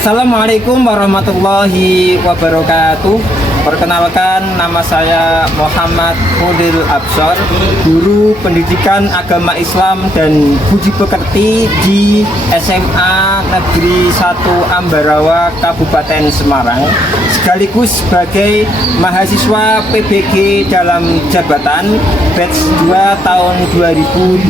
Assalamualaikum warahmatullahi wabarakatuh. Perkenalkan, nama saya Muhammad Fudil Absor, guru pendidikan agama Islam dan budi pekerti di SMA Negeri 1 Ambarawa, Kabupaten Semarang, sekaligus sebagai mahasiswa PBG dalam jabatan batch 2 tahun 2024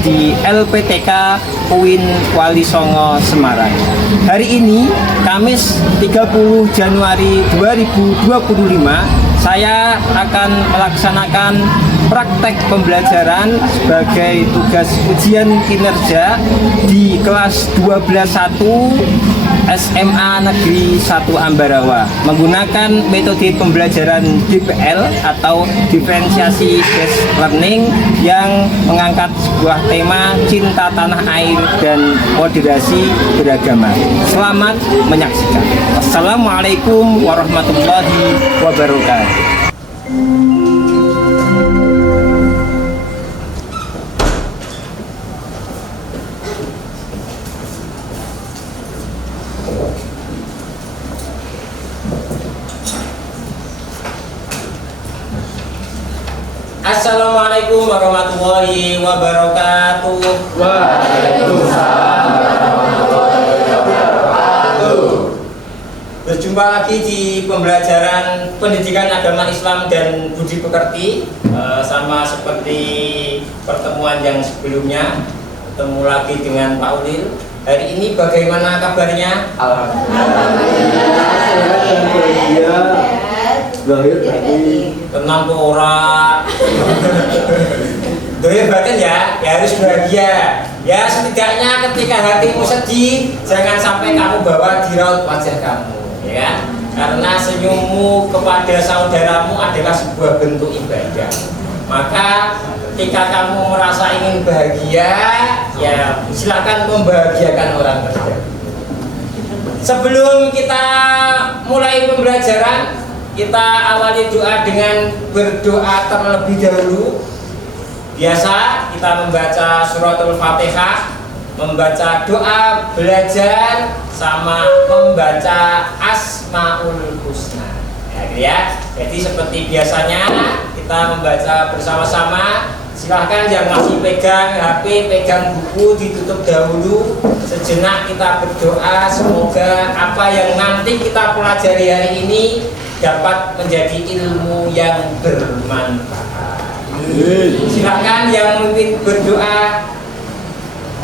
di LPTK UIN Wali Songo Semarang. Hari ini Kamis 30 Januari 2025, saya akan melaksanakan praktek pembelajaran sebagai tugas ujian kinerja di kelas 12.1 SMA Negeri 1 Ambarawa menggunakan metode pembelajaran DPL atau diferensiasi based learning yang mengangkat sebuah tema cinta tanah air dan moderasi beragama. Selamat menyaksikan. Assalamualaikum warahmatullahi wabarakatuh. Assalamualaikum warahmatullahi wabarakatuh. Waalaikumsalam warahmatullahi wabarakatuh. Berjumpa lagi di pembelajaran pendidikan agama Islam dan budi pekerti, sama seperti pertemuan yang sebelumnya. Ketemu lagi dengan Pak Ulil. Hari ini bagaimana kabarnya? Alhamdulillah sehat dan bahagia. Lahir hati. Tenang tuh ora. Doya batin ya harus bahagia. Ya setidaknya ketika hatimu sedih, jangan sampai kamu bawa di raut wajah kamu, ya. Karena senyummu kepada saudaramu adalah sebuah bentuk ibadah. Maka ketika kamu merasa ingin bahagia, ya silakan membahagiakan orang tersebut. Sebelum kita mulai pembelajaran, kita awali doa dengan berdoa terlebih dahulu. Biasa kita membaca suratul Fatihah, membaca doa belajar, sama membaca Asmaul Husna. Ya. Jadi seperti biasanya kita membaca bersama-sama. Silahkan yang masih pegang HP, pegang buku, ditutup dahulu. Sejenak kita berdoa, semoga apa yang nanti kita pelajari hari ini dapat menjadi ilmu yang bermanfaat. Silakan yang mungkin berdoa.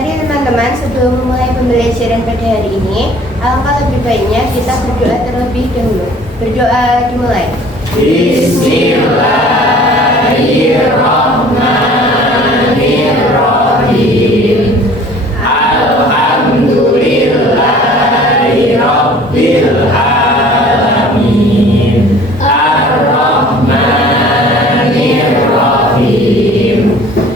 Mari teman-teman, sebelum memulai pembelajaran pada hari ini, alangkah lebih baiknya kita berdoa terlebih dahulu. Berdoa dimulai. Bismillahirrahmanirrahim. Alhamdulillahirabbil alamin. Ar-Rahmanirrahim.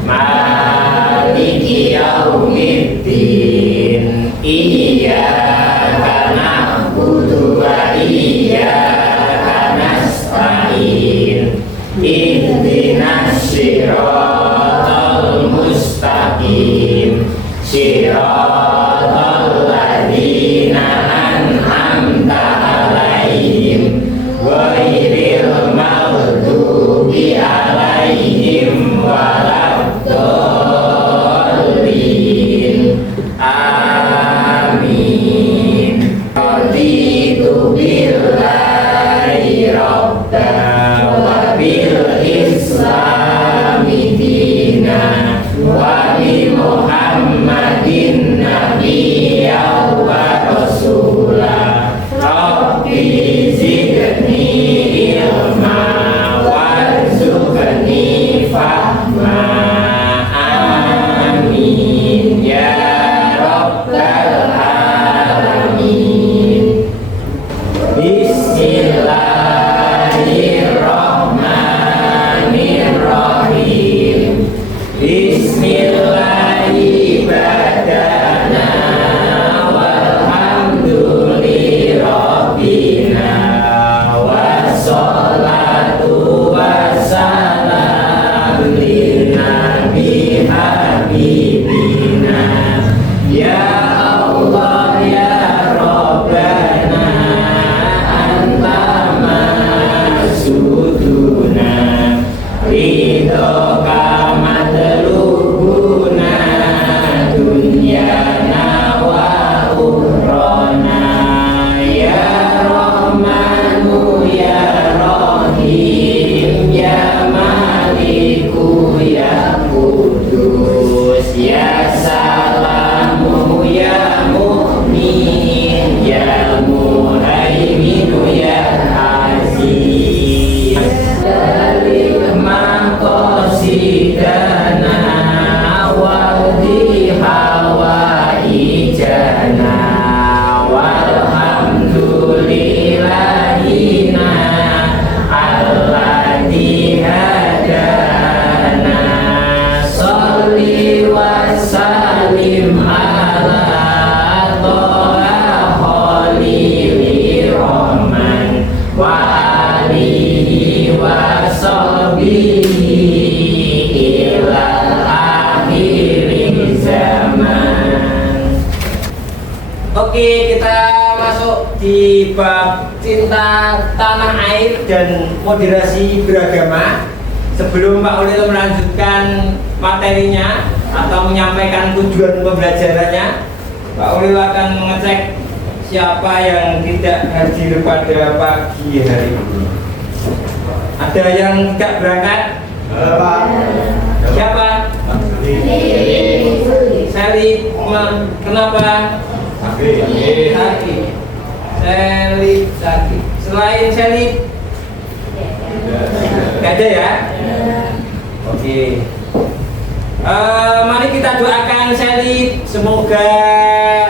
Maliki yaumiddin. Iyyaka na'budu wa iyyaka nasta'in. Ihdinas siratal mustaqim. Siratal ladzina an'amta 'alaihim ghairil maghdubi 'alaihim waladdallin. Amin. Raditu billahi rabban wa bil islami dinan wa bi Muhammadin Oke, kita masuk di bab cinta tanah air dan moderasi beragama. Sebelum Pak Ulil melanjutkan materinya atau menyampaikan tujuan pembelajarannya, Pak Ulil akan mengecek siapa yang tidak hadir pada pagi hari ini. Ada yang tidak berangkat? Siapa? Sally. Kenapa? Sakit. Sakit. Selain Sally, nggak ada ya? Oke. Mari kita doakan Sally, semoga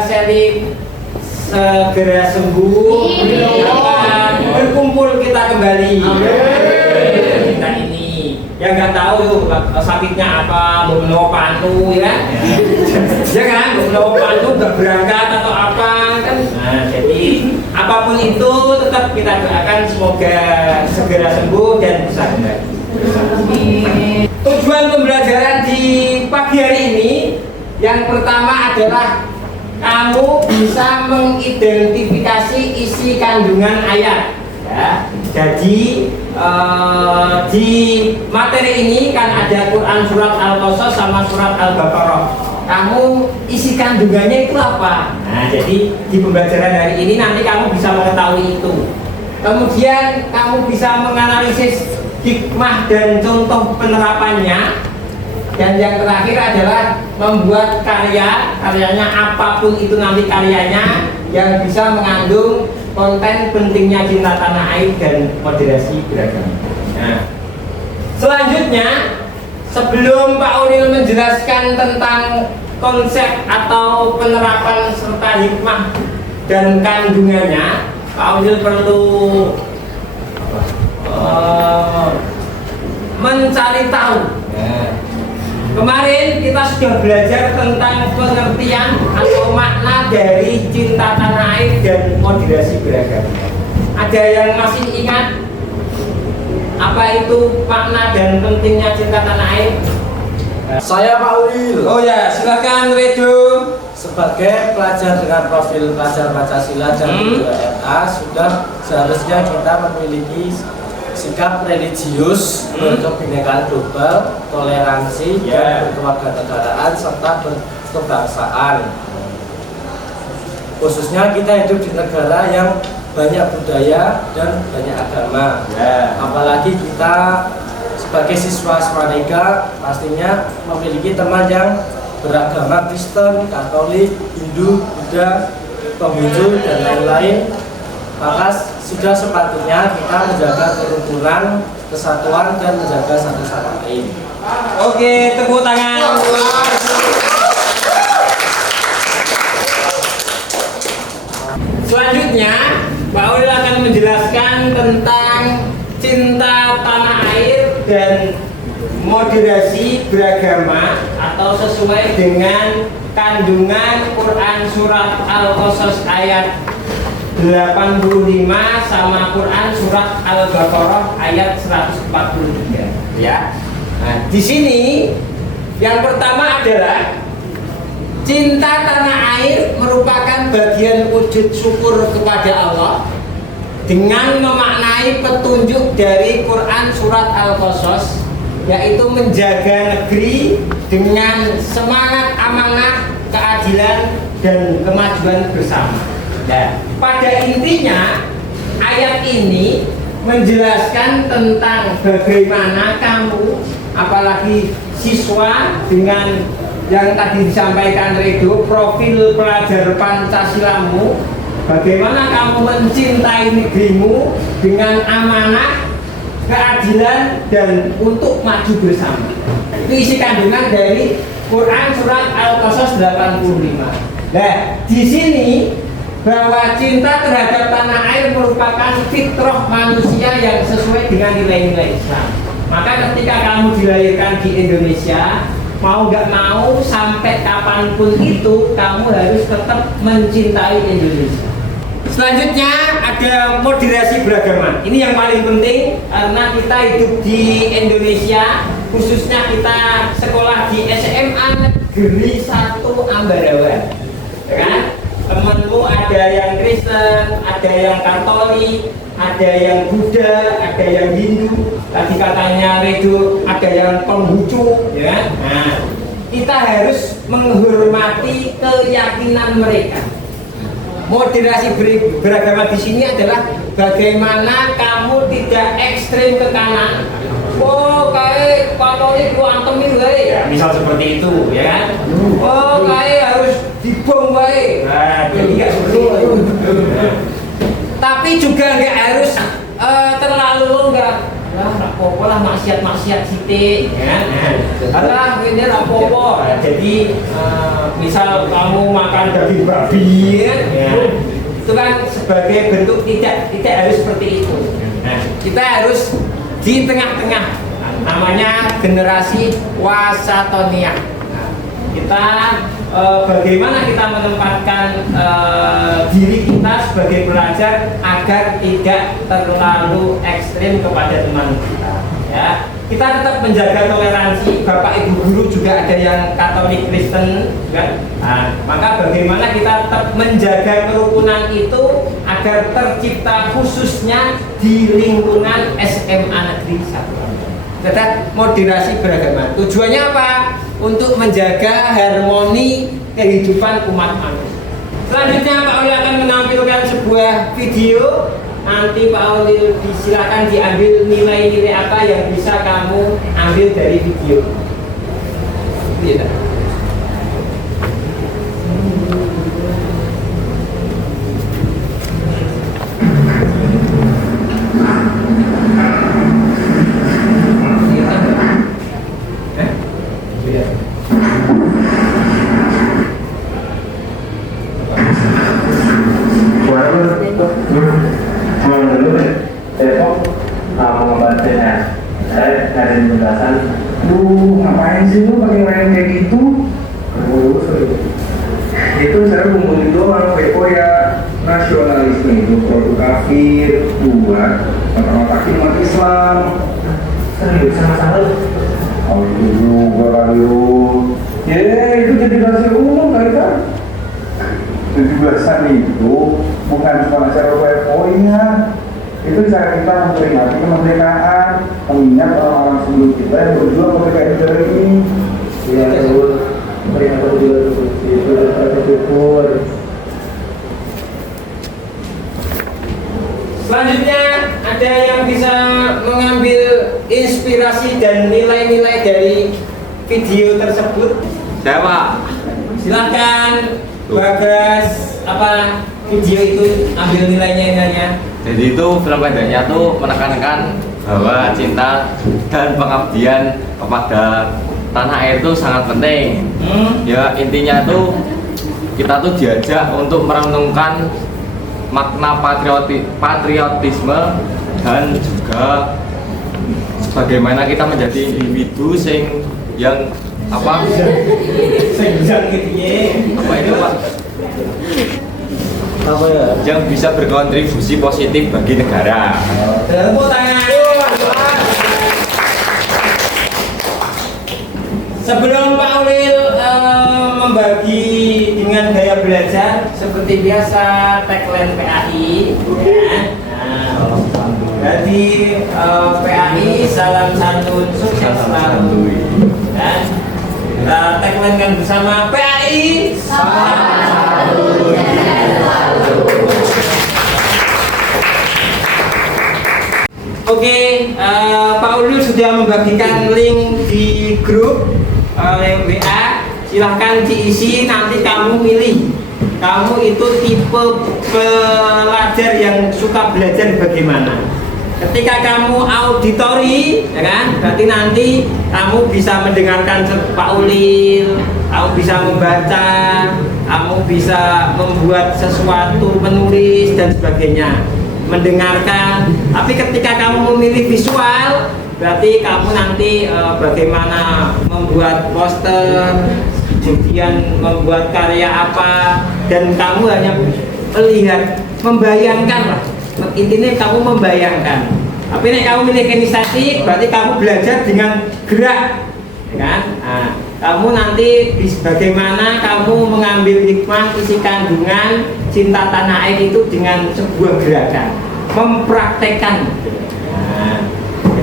Sally segera sembuh. Berkumpul kita kembali. Kita ini yang nggak tahu tuh sakitnya apa, mau pantu ya, ya kan, mau pantu nggak berangkat atau apa kan. Nah, jadi apapun itu tetap kita doakan semoga segera sembuh dan bisa kembali. Tujuan pembelajaran di pagi hari ini yang pertama adalah kamu bisa mengidentifikasi isi kandungan ayat. Ya, jadi di materi ini kan ada Quran surat Al-Qasas sama surat Al-Baqarah. Kamu isi kandungannya itu apa? Nah, jadi di pembelajaran hari ini nanti kamu bisa mengetahui itu. Kemudian kamu bisa menganalisis hikmah dan contoh penerapannya. Dan yang terakhir adalah membuat karyanya apapun itu nanti karyanya yang bisa mengandung konten pentingnya cinta tanah air dan moderasi beragama. Nah, selanjutnya sebelum Pak Ulil menjelaskan tentang konsep atau penerapan serta hikmah dan kandungannya, Pak Ulil perlu mencari tahu. Kemarin kita sudah belajar tentang pengertian atau makna dari cinta tanah air dan moderasi beragama. Ada yang masih ingat apa itu makna dan pentingnya cinta tanah air? Saya Pak Ulil. Oh ya, silakan Redo. Sebagai pelajar dengan profil pelajar Pancasila dan RA, sudah seharusnya kita memiliki sikap religius, berkebinekaan global, toleransi, dan berkewarganegaraan serta berkebangsaan. Khususnya kita hidup di negara yang banyak budaya dan banyak agama. Apalagi kita sebagai siswa Swanega pastinya memiliki teman yang beragama Kristen, Katolik, Hindu, Buddha, Konghucu, dan lain-lain. Maka sudah sepatutnya kita menjaga kerukunan, kesatuan, dan menjaga satu sama lain. Oke, tepuk tangan. Selanjutnya, Pak Ulil akan menjelaskan tentang cinta tanah air dan moderasi beragama atau sesuai dengan kandungan Quran surat Al-Qasas ayat 85 sama Quran surat Al-Baqarah ayat 143 ya. Nah, di sini yang pertama adalah cinta tanah air merupakan bagian wujud syukur kepada Allah dengan memaknai petunjuk dari Quran surat Al-Qasas, yaitu menjaga negeri dengan semangat amanah, keadilan, dan kemajuan bersama. Nah, pada intinya ayat ini menjelaskan tentang bagaimana kamu, apalagi siswa dengan yang tadi disampaikan Redo, profil pelajar Pancasilamu, bagaimana kamu mencintai negerimu dengan amanah, keadilan, dan untuk maju bersama. Itu isi kandungan dari Quran surat Al-Qasas 85. Nah, di sini bahwa cinta terhadap tanah air merupakan fitrah manusia yang sesuai dengan nilai-nilai Islam. Maka ketika kamu dilahirkan di Indonesia, mau nggak mau sampai kapanpun itu kamu harus tetap mencintai Indonesia. Selanjutnya ada moderasi beragama. Ini yang paling penting karena kita hidup di Indonesia, khususnya kita sekolah di SMA Negeri 1 Ambarawa, ya kan? Temanmu ada yang Kristen, ada yang Katolik, ada yang Buddha, ada yang Hindu. Tadi katanya Redo, ada yang Konghucu, ya. Nah, kita harus menghormati keyakinan mereka. Moderasi beragama di sini adalah bagaimana kamu tidak ekstrim ke kanan. Oh, kayak Katolik ku antem iki wae. Ya, misal seperti itu, ya kan? Oh, kayak harus dibom wae. Nah, jadi enggak seperti itu. Nah, tapi juga enggak harus terlalu longgar. Lah, rapopo lah maksiat-maksiat sithik, ya. Alah, ini rapopo. Jadi misal kamu makan daging babi, ya. Itu kan sebagai bentuk tidak harus seperti itu. Nah, kita harus di tengah-tengah, namanya generasi wasatonia. Kita bagaimana kita menempatkan diri kita sebagai pelajar agar tidak terlalu ekstrim kepada teman kita. Ya, kita tetap menjaga toleransi. Bapak Ibu guru juga ada yang Katolik Kristen, kan? Nah, maka bagaimana kita tetap menjaga kerukunan itu agar tercipta khususnya di lingkungan SMA Negeri 1. Tetap moderasi beragama. Tujuannya apa? Untuk menjaga harmoni kehidupan umat manusia. Selanjutnya Pak Ulil akan menampilkan sebuah video. Nanti Pak Ulil silakan diambil nilai-nilai apa yang bisa kamu ambil dari video. Iya. Ngapain sih lu pakai main kayak gitu? Itu saya kumpulin doang, WO ya nasionalisme itu produk kafir buat otak-otakin umat Islam. Serius sama-sama lu? Oh itu juga kali lu. Itu jadi rahasia umum kali kan? 17-an itu bukan cuma acara WO-nya, itu cara kita memperingati kemerdekaan, mengingat orang-orang sebelum kita yang berjuang kemerdekaan negara ini. Iya, betul. Peringatan juga itu bersyukur. Selanjutnya ada yang bisa mengambil inspirasi dan nilai-nilai dari video tersebut. Saya Pak. Silakan Bagas, apa video itu ambil nilainya. Jadi itu film pendeknya tuh menekankan bahwa cinta dan pengabdian kepada tanah air itu sangat penting. Ya intinya tuh kita tuh diajak untuk merenungkan makna patriotisme dan juga bagaimana kita menjadi individu yang apa? Apa itu Pak? Apa ya? Yang bisa berkontribusi positif bagi negara. Tepuk tangan. Sebelum Pak Ulil membagi dengan gaya belajar seperti biasa tagline PAI, ya. Jadi PAI salam santun sukses selalu. Ya. Kita tagline kan bersama PAI salam santun. Oke, Pak Ulil sudah membagikan link di grup WA. Silahkan diisi, nanti kamu milih. Kamu itu tipe pelajar yang suka belajar bagaimana. Ketika kamu auditori, ya kan? Berarti nanti kamu bisa mendengarkan Pak Ulil, kamu bisa membaca, kamu bisa membuat sesuatu, menulis dan sebagainya. Mendengarkan, tapi ketika kamu memilih visual, berarti kamu nanti bagaimana membuat poster, kemudian membuat karya apa, dan kamu hanya melihat, membayangkan lah. Intinya kamu membayangkan. Tapi nek kamu milih kinestetik, berarti kamu belajar dengan gerak, ya kan? Nah, kamu nanti bagaimana kamu mengambil hikmah isi kandungan cinta tanah air itu dengan sebuah gerakan, mempraktekkan. Nah,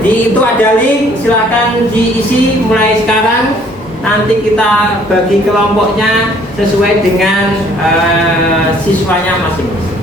jadi itu ada link, silakan diisi mulai sekarang. Nanti kita bagi kelompoknya sesuai dengan siswanya masing-masing.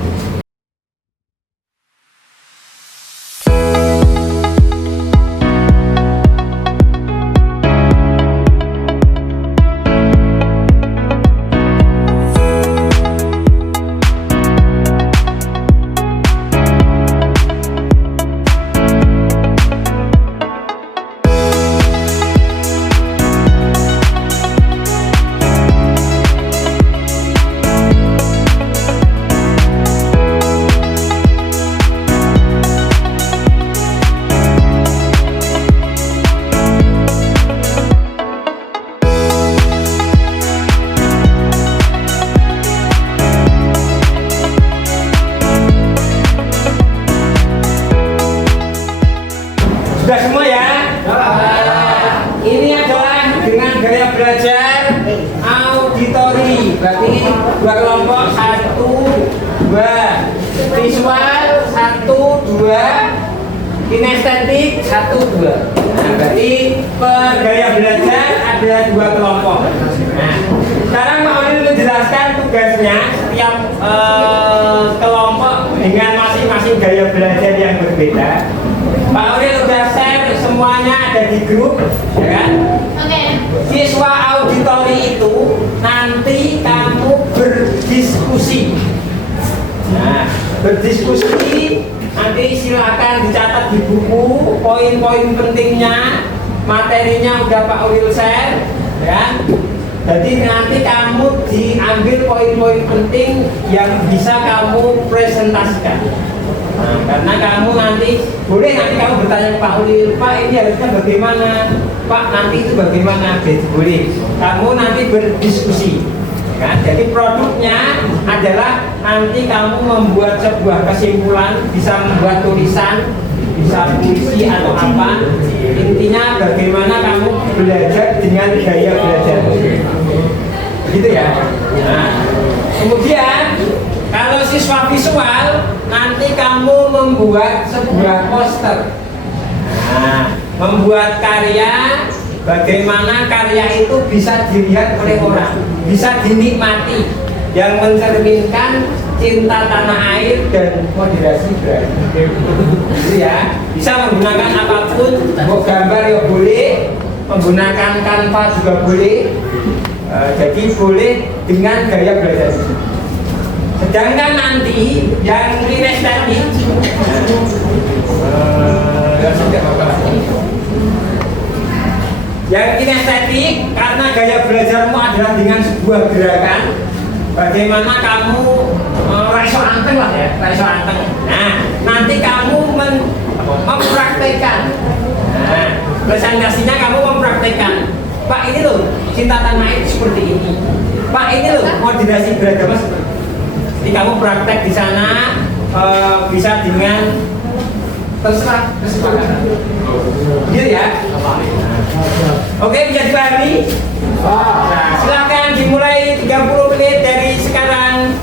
Sudah semua ya? Ini adalah dengan gaya belajar auditori. Berarti dua kelompok, 1, 2 visual, 1, 2 kinestetik, 1, 2. Nah, berarti per gaya belajar ada 2 kelompok. Nah, sekarang Pak Oli menjelaskan tugasnya setiap kelompok dengan masing-masing gaya belajar yang berbeda. Pak Aurel udah share semuanya ada di grup, ya kan? Oke. Siswa auditori itu nanti kamu berdiskusi. Nah, berdiskusi nanti silakan dicatat di buku poin-poin pentingnya, materinya udah Pak Aurel share, ya. Jadi nanti kamu diambil poin-poin penting yang bisa kamu presentasikan. Nah, karena kamu nanti boleh kamu bertanya ke Pak Ulil, Pak ini harusnya bagaimana, Pak nanti itu bagaimana, boleh. Kamu nanti berdiskusi. Kan? Jadi produknya adalah nanti kamu membuat sebuah kesimpulan, bisa membuat tulisan, bisa puisi atau apa. Intinya bagaimana kamu belajar dengan gaya belajar. Begitu ya. Nah, kemudian kalau siswa visual, nanti kamu membuat sebuah poster. Nah, membuat karya, bagaimana karya itu bisa dilihat oleh orang, bisa dinikmati, yang mencerminkan cinta tanah air dan moderasi berani. Gitu ya, bisa menggunakan apapun, mau gambar ya boleh, menggunakan kanva juga boleh. Jadi boleh dengan gaya belajar. Sedangkan nanti yang kinestetik, yang kinestetik karena gaya belajarmu adalah dengan sebuah gerakan, bagaimana kamu raiso anteng lah ya, raiso anteng. Nah, nanti kamu mempraktekkan. Nah, presentasinya kamu mempraktekkan. Pak ini loh, cinta tanah air seperti ini. Pak ini loh, moderasi beragama seperti ini. Jadi kamu praktek di sana bisa dengan terserah kesepakatan. Gitu ya. Oke, bisa dipahami? Nah, silakan dimulai 30 menit dari sekarang.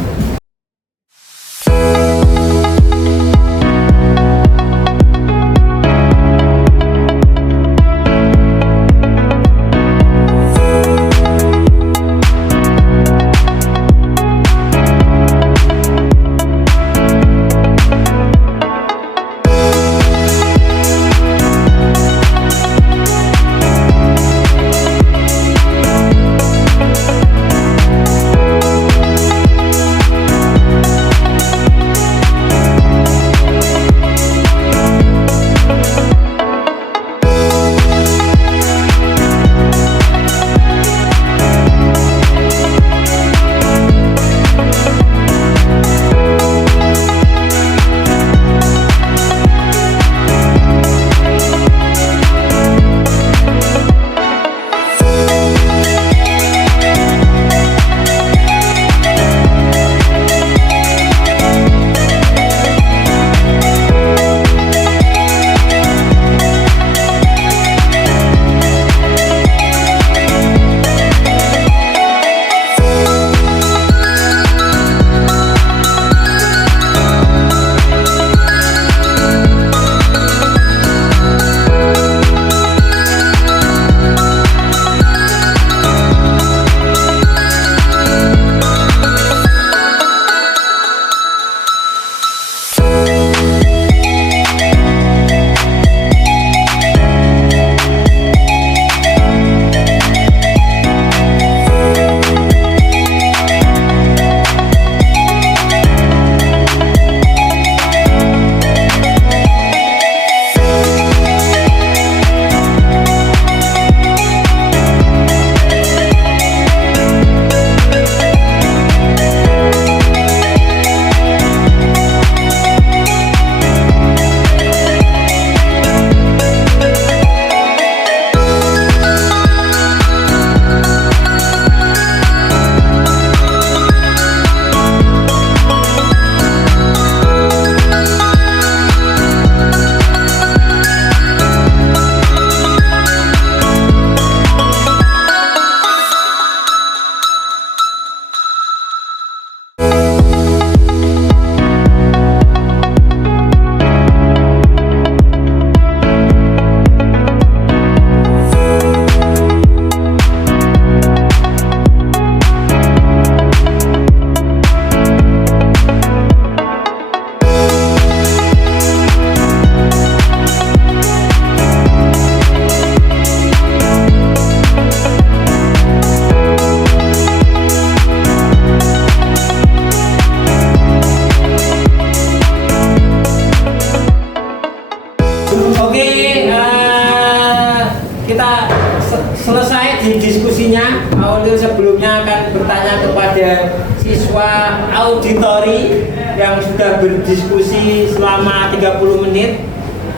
siswa auditori yang sudah berdiskusi selama 30 menit.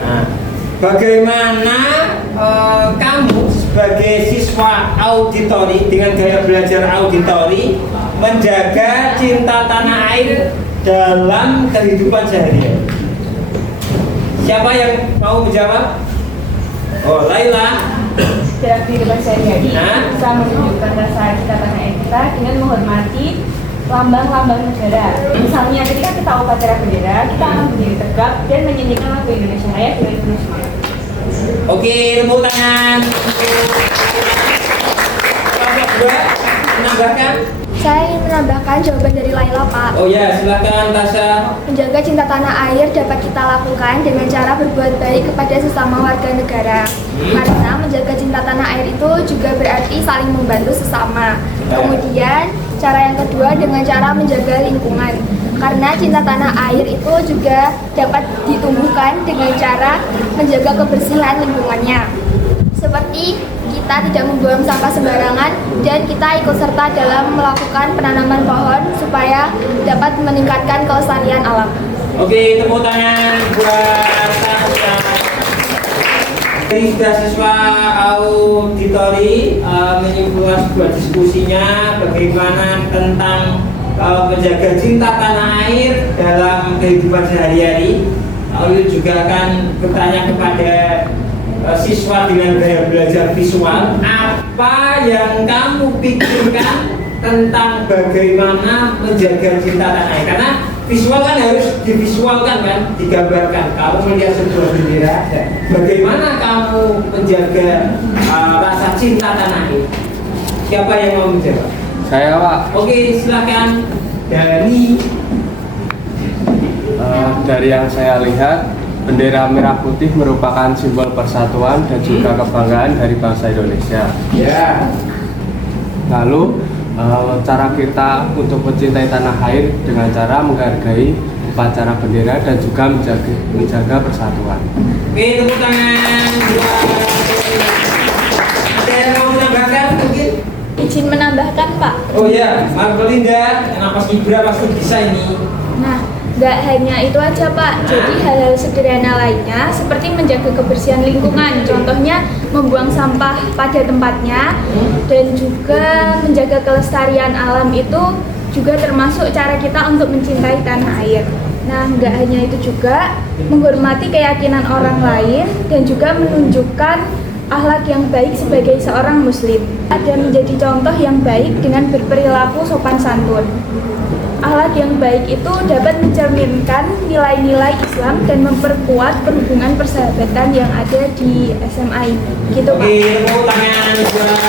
Nah, bagaimana kamu sebagai siswa auditori dengan gaya belajar auditori menjaga cinta tanah air dalam kehidupan sehari-hari? Siapa yang mau menjawab? Oh, Laila. Dalam kehidupan sehari-hari Nah. bisa menunjukkan rasa cinta tanah air kita dengan menghormati lambang-lambang negara. Misalnya ketika kita upacara bendera, kita akan berdiri tegak dan menyanyikan lagu Indonesia Raya dengan penuh semangat. Oke, tepuk tangan. Kelompok 2 menambahkan. Saya ingin menambahkan jawaban dari Laila, Pak. Oh ya, silakan Tasya. Menjaga cinta tanah air dapat kita lakukan dengan cara berbuat baik kepada sesama warga negara. Karena menjaga cinta tanah air itu juga berarti saling membantu sesama. Kemudian, cara yang kedua dengan cara menjaga lingkungan. Karena cinta tanah air itu juga dapat ditumbuhkan dengan cara menjaga kebersihan lingkungannya. Seperti kita tidak membuang sampah sembarangan dan kita ikut serta dalam melakukan penanaman pohon supaya dapat meningkatkan kelestarian alam. Oke, tepuk tangan buat Tasya. Jadi sudah siswa auditori menyimpulkan sebuah diskusinya bagaimana tentang menjaga cinta tanah air dalam kehidupan sehari-hari. Lalu juga akan bertanya kepada siswa dengan gaya belajar visual, apa yang kamu pikirkan tentang bagaimana menjaga cinta tanah air? Karena visual kan harus divisualkan kan, digambarkan. Kamu melihat sebuah bendera, bagaimana kamu menjaga rasa cinta tanah air? Siapa yang mau menjawab? Saya, Pak. Oke, silakan dari Dari yang saya lihat, bendera merah putih merupakan simbol persatuan dan juga kebanggaan dari bangsa Indonesia. ya. Lalu cara kita untuk mencintai tanah air dengan cara menghargai upacara bendera dan juga menjaga persatuan. Oke, tepuk tangan buat. Ada yang mau menambahkan mungkin? Izin menambahkan, Pak. Oh ya, Margolinda, kenapa Ibra pasti bisa ini? Nah, nggak hanya itu aja, Pak. Jadi hal-hal sederhana lainnya seperti menjaga kebersihan lingkungan. Contohnya membuang sampah pada tempatnya dan juga menjaga kelestarian alam itu juga termasuk cara kita untuk mencintai tanah air. Nah, nggak hanya itu juga menghormati keyakinan orang lain dan juga menunjukkan akhlak yang baik sebagai seorang muslim. Ada menjadi contoh yang baik dengan berperilaku sopan santun. Akhlak yang baik itu dapat mencerminkan nilai-nilai Islam dan memperkuat perhubungan persahabatan yang ada di SMA ini. Gitu, Pak. Oke, tepuk tangan buat.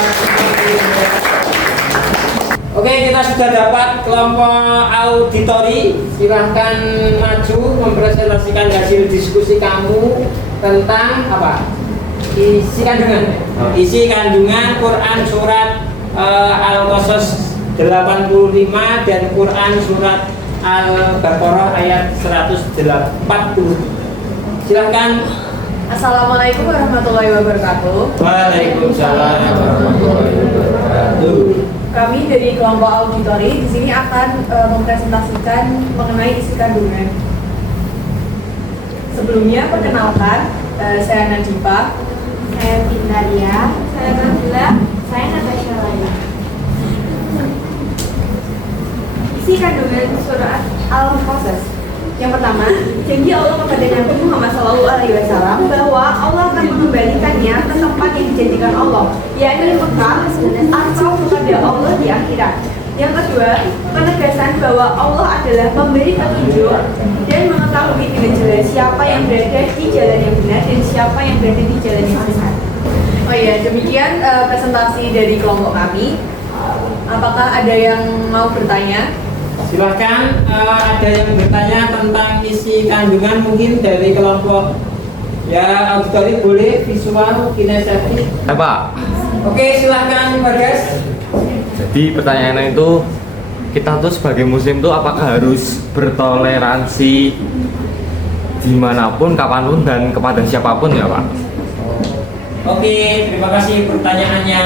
Oke, kita sudah dapat kelompok auditori. Silahkan maju mempresentasikan hasil diskusi kamu tentang apa? Isi kandungan. Isi kandungan Quran surat Al-Qasas 85 dan Quran surat Al-Baqarah ayat 180. Silahkan. Assalamualaikum warahmatullahi wabarakatuh. Waalaikumsalam warahmatullahi wabarakatuh. Kami dari kelompok auditori di sini akan mempresentasikan mengenai isi kandungan. Sebelumnya perkenalkan, saya Najibah, Saya Pindaria, saya Nabila, saya Natasha Laila. isi kandungan surat Al-Qasas. Yang pertama, janji Allah kepada Nabi Muhammad SAW bahwa Allah akan mengembalikannya ke tempat yang dijanjikan Allah, yakni Mekah, atau kepada Allah di akhirat. Yang kedua, penegasan bahwa Allah adalah pemberi petunjuk dan mengetahui dengan jelas siapa yang berada di jalan yang benar dan siapa yang berada di jalan yang sesat. Oh ya, demikian presentasi dari kelompok kami. Apakah ada yang mau bertanya? Silahkan, ada yang bertanya tentang isi kandungan mungkin dari kelompok ya auditori boleh, visual, kinestetik. Pak. Oke, silahkan Bagas. Jadi pertanyaannya itu, kita tuh sebagai muslim tuh apakah harus bertoleransi dimanapun, kapanpun, dan kepada siapapun ya Pak? Oke, terima kasih pertanyaannya.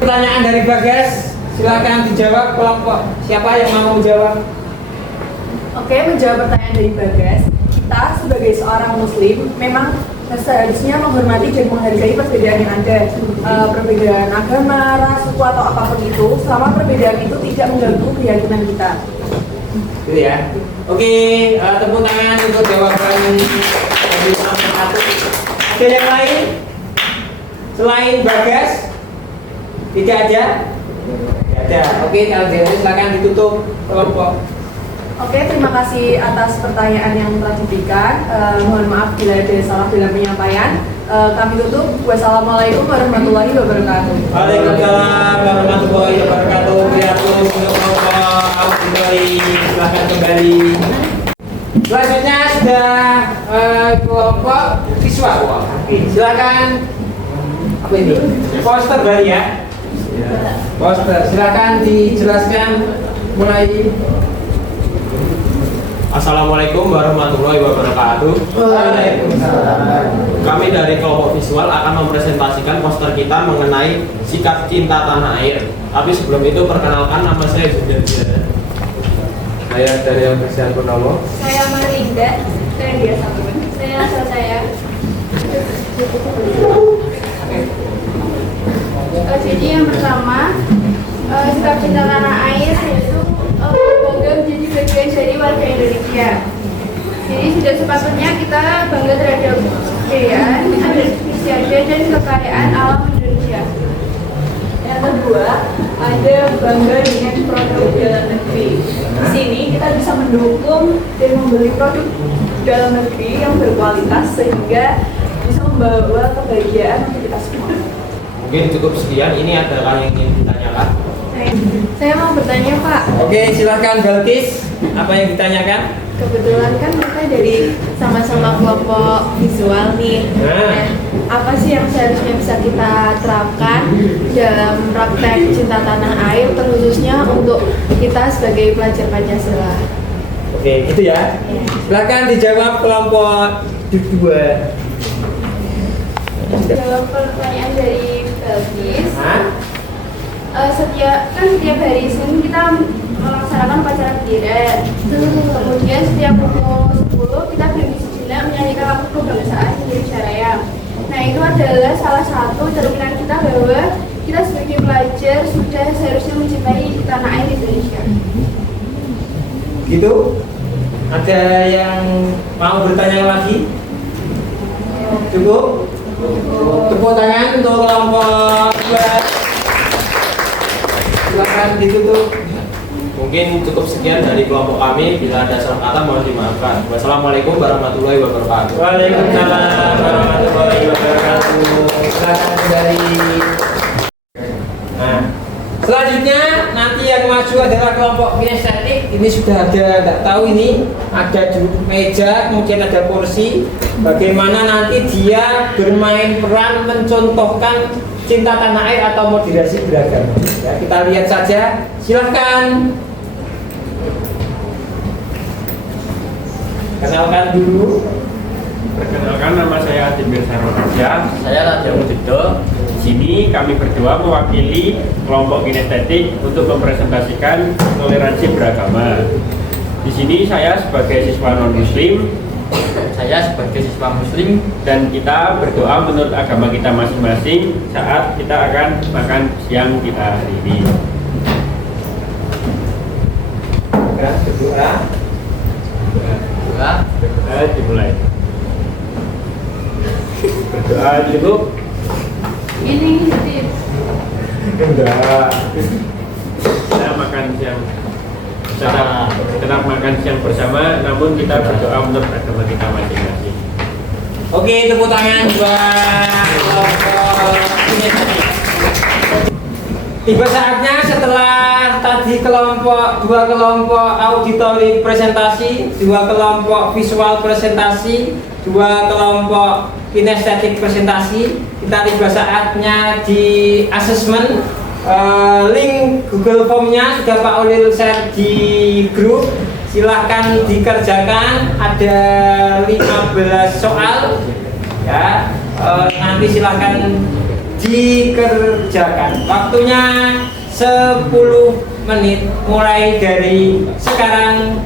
Pertanyaan dari Bagas, Silakan dijawab kelompok. Siapa yang mau menjawab? Oke, menjawab pertanyaan dari Bagas, kita sebagai seorang muslim memang seharusnya menghormati dan menghargai perbedaan yang ada, perbedaan agama, ras, suku atau apapun itu, selama perbedaan itu tidak mengganggu keyakinan kita. Gitu ya. Oke, tepuk tangan untuk jawaban dari nomor 1. Ada yang lain? Selain Bagas? Tidak ada? Tidak ada. Oke, kalau gitu silakan ditutup kelompok. Oke, terima kasih atas pertanyaan yang telah diberikan. Mohon maaf bila ada salah dalam penyampaian. Kami tutup. Wassalamualaikum warahmatullahi wabarakatuh. Waalaikumsalam warahmatullahi wabarakatuh. Untuk kelompok auditori silakan kembali. Selanjutnya sudah kelompok visual. Oke, silakan. Apa ini? Poster baru ya? Poster. Silakan dijelaskan mulai. Assalamualaikum warahmatullahi wabarakatuh. Kami dari kelompok visual akan mempresentasikan poster kita mengenai sikap cinta tanah air. Tapi sebelum itu perkenalkan, nama saya Julian. Saya dari Universitas Purnomo. Saya Marinda. Saya Dia Samun. Saya asal saya. Jadi yang pertama, sikap cinta tanah air yaitu bangga menjadi bagian dari warga Indonesia. Jadi sudah sepatutnya kita bangga terhadap kebudayaan, adat istiadat dan kekayaan alam Indonesia. Yang kedua, ada bangga dengan produk dalam negeri. Di sini kita bisa mendukung dan membeli produk dalam negeri yang berkualitas sehingga bisa membawa kebahagiaan untuk kita semua. Mungkin cukup sekian. Ini adalah yang ingin ditanyakan. Saya mau bertanya Pak, Oke, silakan Balkis. Apa yang ditanyakan? Kebetulan kan kita dari sama-sama kelompok visual nih. Nah. Apa sih yang seharusnya bisa kita terapkan dalam praktek cinta tanah air, terkhususnya untuk kita sebagai pelajar Pancasila? Oke, gitu ya. Silakan dijawab kelompok 2. jawab pertanyaan dari Belgis. Hah? Setiap hari Senin kita melaksanakan upacara bendera. Kemudian setiap pukul 10 kita berdiri sejenak menyanyikan lagu kebangsaan Indonesia Raya. Nah, itu adalah salah satu cerminan kita bahwa kita sebagai pelajar sudah seharusnya mencintai tanah air Indonesia. Gitu? Ada yang mau bertanya lagi? Cukup? Tepuk tangan untuk kelompok 2. Silakan ditutup. Mungkin cukup sekian dari kelompok kami. Bila ada salah kata mohon dimaafkan. Wassalamualaikum warahmatullahi wabarakatuh. Waalaikumsalam warahmatullahi wabarakatuh. Silakan dari. Nah, selanjutnya nanti yang maju adalah kelompok kinestetik. Ini sudah ada, nggak tahu ini ada duduk meja, kemudian ada kursi. Bagaimana nanti dia bermain peran mencontohkan cinta tanah air atau moderasi beragama. Ya, kita lihat saja. Silahkan. Kenalkan dulu. Perkenalkan, nama saya Adibir Sarwanasya. Saya Raja Mujido. Di sini kami berdua mewakili kelompok kinestetik untuk mempresentasikan toleransi beragama. Di sini saya sebagai siswa non-muslim, saya sebagai siswa muslim, dan kita berdoa menurut agama kita masing-masing saat kita akan makan siang kita hari ini. Berdoa. Dimulai. Berdoa dulu. Ini jadi Enggak. Kita makan siang. Kita makan siang bersama, namun kita berdoa menurut agama kita masing-masing. Oke, tepuk tangan buat kelompok kinestetik. Tiba saatnya setelah tadi dua kelompok auditori presentasi, dua kelompok visual presentasi, dua kelompok kinestetik presentasi, kita tiba saatnya di asesmen. Link Google Form-nya sudah Pak Ulil share di grup. Silahkan dikerjakan, ada 15 soal ya. Nanti silahkan dikerjakan. Waktunya 10 menit mulai dari sekarang.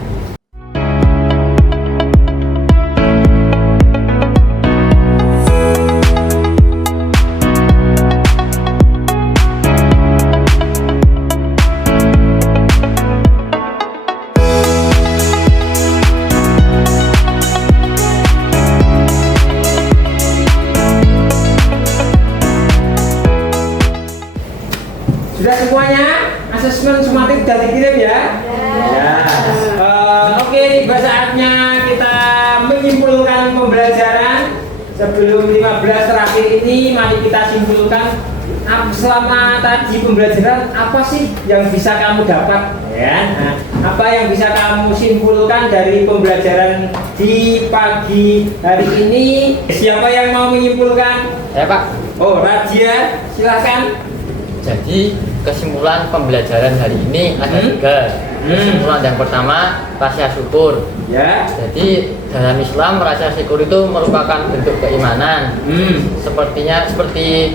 Sudah semuanya? Asesmen sumatif sudah dikirim ya? Ya. Oke, tiba saatnya kita menyimpulkan pembelajaran. Sebelum 15 terakhir ini, mari kita simpulkan selama tadi pembelajaran apa sih yang bisa kamu dapat? Ya. Nah, apa yang bisa kamu simpulkan dari pembelajaran di pagi hari ini? Siapa yang mau menyimpulkan? Saya Pak. Oh, Radia, silakan. Jadi kesimpulan pembelajaran hari ini ada 3. Kesimpulan yang pertama, rasa syukur. Ya. Jadi dalam Islam rasa syukur itu merupakan bentuk keimanan. Seperti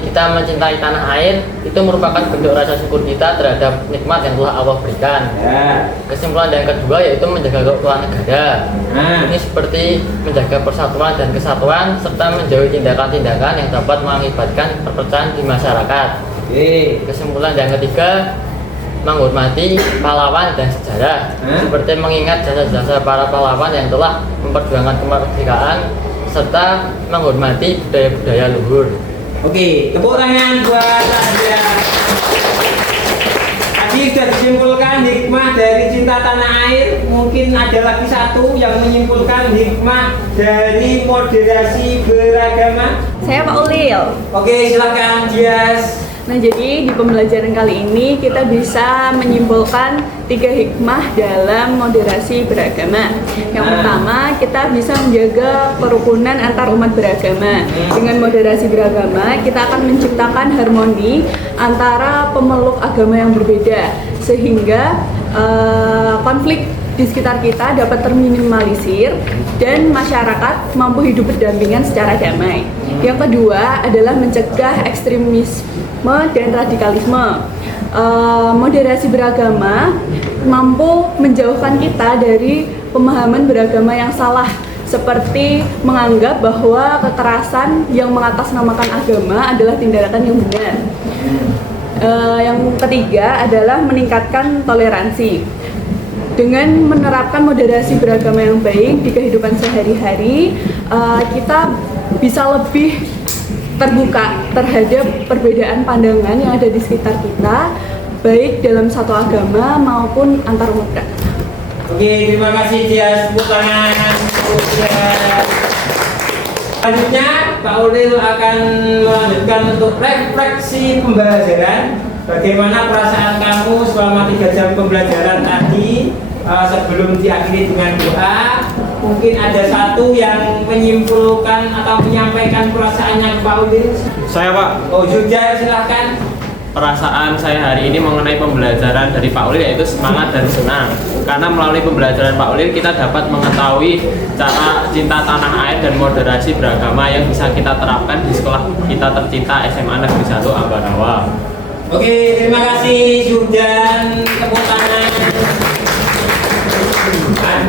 kita mencintai tanah air, itu merupakan bentuk rasa syukur kita terhadap nikmat yang telah Allah berikan. Ya. Kesimpulan yang kedua yaitu menjaga keutuhan negara. Ini seperti menjaga persatuan dan kesatuan serta menjauhi tindakan-tindakan yang dapat mengakibatkan perpecahan di masyarakat. Kesimpulan yang ketiga, menghormati pahlawan dan sejarah, seperti mengingat jasa-jasa para pahlawan yang telah memperjuangkan kemerdekaan serta menghormati budaya-budaya luhur. Oke, tepuk tangan buat Radia. Tadi sudah disimpulkan hikmah dari cinta tanah air. Mungkin ada lagi satu yang menyimpulkan hikmah dari moderasi beragama. Saya Pak Ulil. Oke, silakan Dias. Nah, jadi di pembelajaran kali ini kita bisa menyimpulkan 3 hikmah dalam moderasi beragama. Yang pertama, kita bisa menjaga kerukunan antar umat beragama. Dengan moderasi beragama, kita akan menciptakan harmoni antara pemeluk agama yang berbeda, sehingga konflik di sekitar kita dapat terminimalisir dan masyarakat mampu hidup berdampingan secara damai. Yang kedua adalah mencegah ekstremisme dan radikalisme. Moderasi beragama mampu menjauhkan kita dari pemahaman beragama yang salah, seperti menganggap bahwa kekerasan yang mengatasnamakan agama adalah tindakan yang benar. Yang ketiga adalah meningkatkan toleransi. Dengan menerapkan moderasi beragama yang baik di kehidupan sehari-hari, kita bisa lebih terbuka terhadap perbedaan pandangan yang ada di sekitar kita, baik dalam satu agama maupun antar umat beragama. Oke, terima kasih Dias. Tepuk tangan. Selanjutnya, Pak Ulil akan melanjutkan untuk refleksi pembelajaran. Bagaimana perasaan kamu selama 3 jam pembelajaran tadi? Sebelum diakhiri dengan doa, mungkin ada satu yang menyimpulkan atau menyampaikan perasaannya ke Pak Ulil. Saya Pak. Oh, Yuda, silahkan. Perasaan saya hari ini mengenai pembelajaran dari Pak Ulil yaitu semangat dan senang. Karena melalui pembelajaran Pak Ulil kita dapat mengetahui cara cinta tanah air dan moderasi beragama yang bisa kita terapkan di sekolah kita tercinta SMA Negeri 1 Ambarawa. Oke, terima kasih Yudan. Tepuk tangan.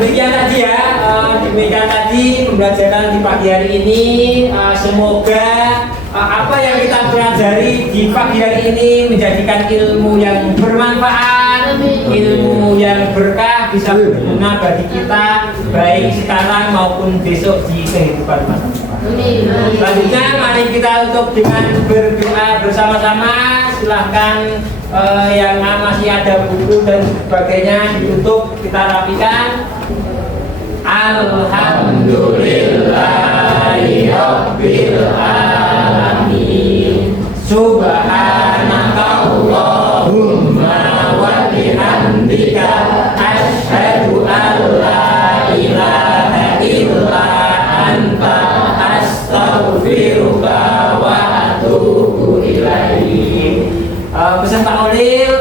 Demikian tadi ya, demikian tadi pembelajaran di pagi hari ini. Semoga apa yang kita pelajari di pagi hari ini menjadikan ilmu yang bermanfaat, ilmu yang berkah, bisa berguna bagi kita baik sekarang maupun besok di kehidupan masa depan. Selanjutnya mari kita untuk dengan berdoa bersama-sama. Silahkan yang masih ada buku dan sebagainya ditutup, kita rapikan. Alhamdulillahirabbil alamin. Subhanakallahumma wa bihamdika asyhadu an la ilaha illa anta astaghfiruka wa atubu ilaik. Pesan Pak Ulil,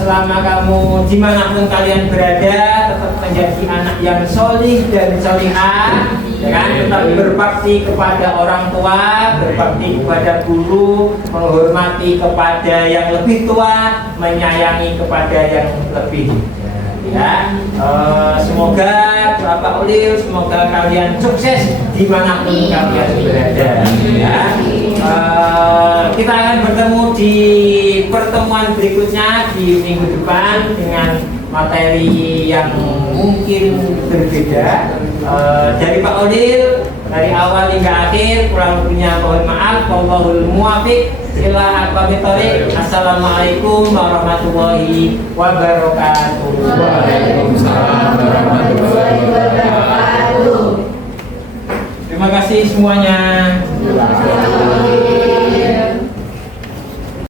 selama kamu dimanapun kalian berada, tetap menjaga menjadi anak yang solih dan solihah, ya kan? Tetapi berbakti kepada orang tua, berbakti kepada guru, menghormati kepada yang lebih tua, menyayangi kepada yang lebih. Ya, semoga Bapak Ulil, semoga kalian sukses dimanapun kalian berada. Ya, kita akan bertemu di pertemuan berikutnya di minggu depan dengan materi yang mungkin berbeda. Dari Pak Ulil, dari awal hingga akhir, kurang lebihnya mohon maaf. Wallahul muwaffiq ila aqwamit thoriq. Assalamualaikum warahmatullahi wabarakatuh. Waalaikumsalam warahmatullahi wabarakatuh. Terima kasih semuanya. Terima kasih.